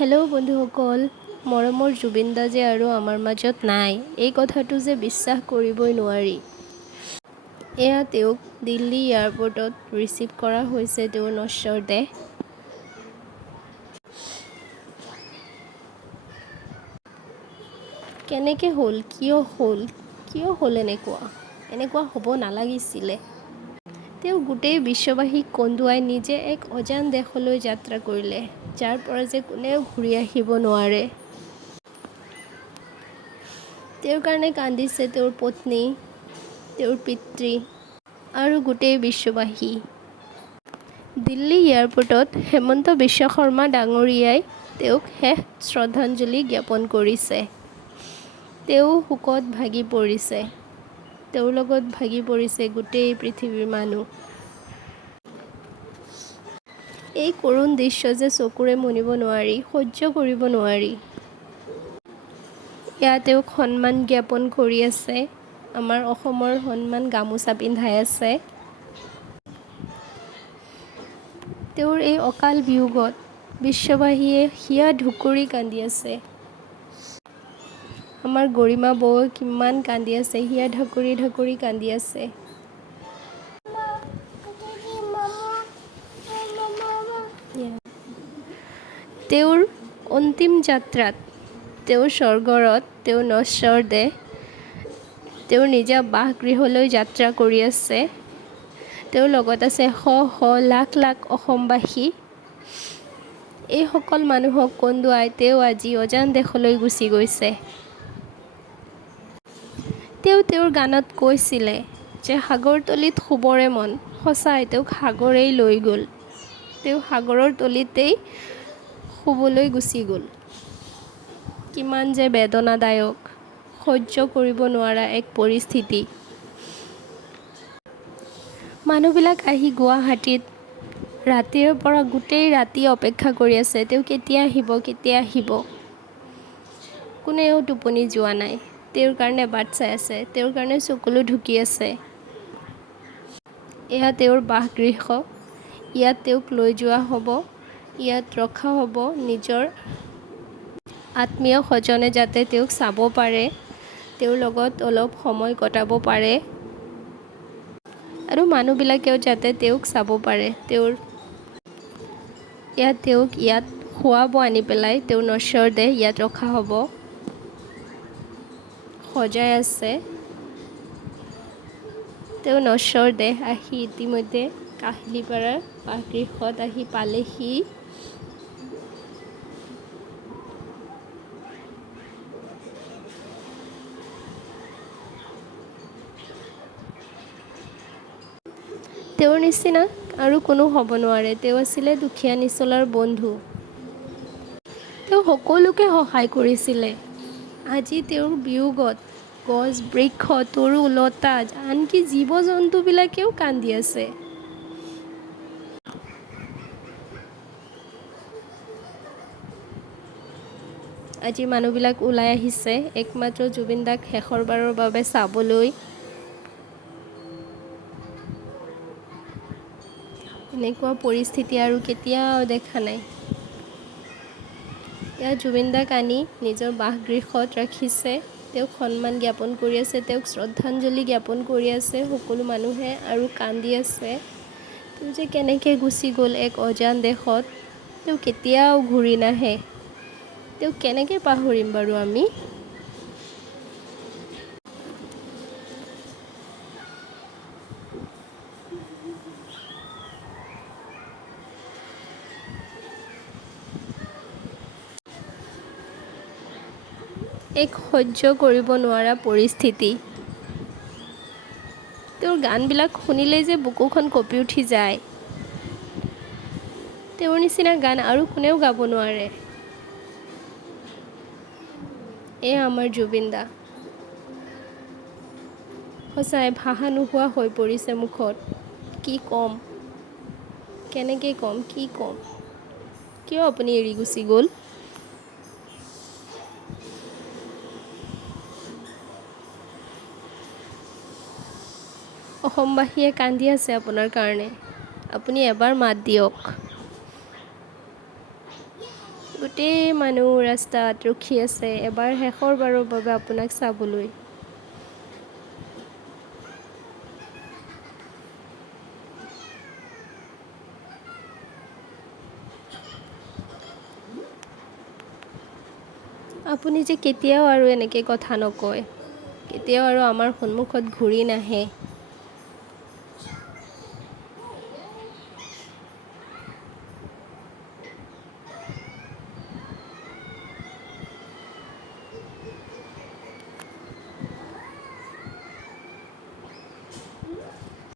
Hello' বন্ধুসকল, মৰমৰ জুবিন দা যে আৰু আমাৰ মাজত নাই, এই কথাটো যে বিশ্বাস কৰিবই নোৱাৰি। এয়া তেওঁক দিল্লী এয়াৰপৰ্টত ৰিচিভ কৰা হৈছে তেওঁৰ নশ্বৰ দেহ। কেনেকৈ হ'ল, কিয় হ'ল এনেকুৱা হ'ব নালাগিছিলে। তেওঁ গোটেই বিশ্ববাসীক কন্দুৱাই নিজে এক অজান দেশলৈ যাত্ৰা কৰিলে, যাৰ পৰা যে কোনেও ঘূৰি আহিব নোৱাৰে। তেওঁৰ কাৰণে কান্দিছে তেওঁৰ পত্নী, তেওঁৰ পিতৃ আৰু গোটেই বিশ্ববাসী। দিল্লী এয়াৰপৰ্টত হেমন্ত বিশ্ব শৰ্মা ডাঙৰীয়াই তেওঁক শেষ শ্ৰদ্ধাঞ্জলি জ্ঞাপন কৰিছে। তেওঁ শোকত ভাগি পৰিছে, তেওঁৰ লগত ভাগি পৰিছে গোটেই পৃথিৱীৰ মানুহ। এই কৰুণ দৃশ্য যে চকুৰে মনিব নোৱাৰি, সহ্য কৰিব নোৱাৰি। এয়া তেওঁক সন্মান জ্ঞাপন কৰি আছে, আমাৰ অসমৰ সন্মান গামোচা পিন্ধাই আছে। তেওঁৰ এই অকাল বিয়োগত বিশ্ববাসীয়ে হিয়া ঢুকুৰি কান্দি আছে। আমাৰ গৰিমা বৌ কিমান কান্দি আছে, হিয়া ঢাকুৰি কান্দি আছে। তেওঁৰ অন্তিম যাত্ৰাত, তেওঁৰ স্বৰ্গৰত, তেওঁৰ নশ্বৰ দেহ তেওঁৰ নিজা বাসগৃহলৈ যাত্ৰা কৰি আছে। তেওঁৰ লগত আছে শ শ লাখ লাখ অসমবাসী। এইসকল মানুহক কন্দুৱাই তেওঁ আজি অজান দেশলৈ গুচি গৈছে। তেওঁ তেওঁৰ গানত কৈছিলে যে সাগৰতলিত শুবৰে মন, সঁচাই তেওঁক সাগৰেই লৈ গ'ল। তেওঁ সাগৰৰ তলিতেই শুবলৈ গুচি গ'ল। কিমান যে বেদনাদায়ক, সহ্য কৰিব নোৱাৰা এক পৰিস্থিতি। মানুহবিলাক আহি গুৱাহাটীত ৰাতিৰ পৰা গোটেই ৰাতি অপেক্ষা কৰি আছে, তেওঁ কেতিয়া আহিব। কোনেও টোপনি যোৱা নাই, তেওঁৰ কাৰণে বাট চাই আছে, তেওঁৰ কাৰণে চকুলো ঢুকি আছে। এয়া তেওঁৰ বাসগৃহ, ইয়াত তেওঁক লৈ যোৱা হ'ব, ইয়াত ৰখা হ'ব, নিজৰ আত্মীয় স্বজনে যাতে তেওঁক চাব পাৰে, তেওঁৰ লগত অলপ সময় কটাব পাৰে আৰু মানুহবিলাকেও যাতে তেওঁক চাব পাৰে। তেওঁক ইয়াত শুৱাব আনি পেলাই, তেওঁৰ নশ্বৰ দেহ ইয়াত ৰখা হ'ব, সজাই আছে। তেওঁৰ নশ্বৰ দেহ আহি ইতিমধ্যে কাহিলীপাৰাৰ বাসগৃহত আহি পালেহি। তেওঁৰ নিচিনা আৰু কোনো হ'ব নোৱাৰে। তেওঁ আছিলে দুখীয়া নিচলাৰ বন্ধু। তেওঁ সকলোকে সহায় কৰিছিলে। আজি তেওঁৰ বিয়োগত গছ, বৃক্ষ, তৰু, লতা, আনকি জীৱ-জন্তুবিলাকেও কান্দি আছে। আজি মানুহবিলাক ওলাই আহিছে একমাত্ৰ জুবিন দাক শেষৰবাৰৰ বাবে চাবলৈ। এনেকুৱা পৰিস্থিতি আৰু কেতিয়াও দেখা নাই। এয়া জুবিন দাক আনি নিজৰ বাসগৃহত ৰাখিছে, তেওঁক সন্মান জ্ঞাপন কৰি আছে, তেওঁক শ্ৰদ্ধাঞ্জলি জ্ঞাপন কৰি আছে সকলো মানুহে আৰু কান্দি আছে। তেওঁ যে কেনেকৈ গুচি গ'ল এক অজান দেশত, তেওঁ কেতিয়াও ঘূৰি নাহে। তেওঁক কেনেকৈ পাহৰিম বাৰু আমি। এক সহ্য কৰিব নোৱাৰা পৰিস্থিতি। তেওঁৰ গানবিলাক শুনিলেই যে বুকুখন কঁপি উঠি যায়। তেওঁৰ নিচিনা গান আৰু কোনেও গাব নোৱাৰে। এয়া আমাৰ জুবিন দা। সঁচাই ভাষা নোহোৱা হৈ পৰিছে মুখত। কি ক'ম, কেনেকৈ ক'ম, কি ক'ম। কিয় আপুনি এৰি গুচি গ'ল? অসমবাসীয়ে কান্দি আছে আপোনাৰ কাৰণে, আপুনি এবাৰ মাত দিয়ক। গোটেই মানুহ ৰাস্তাত ৰখি আছে এবাৰ শেষৰবাৰৰ বাবে আপোনাক চাবলৈ। আপুনি যে কেতিয়াও আৰু এনেকৈ কথা নকয়, কেতিয়াও আৰু আমাৰ সন্মুখত ঘূৰি নাহে।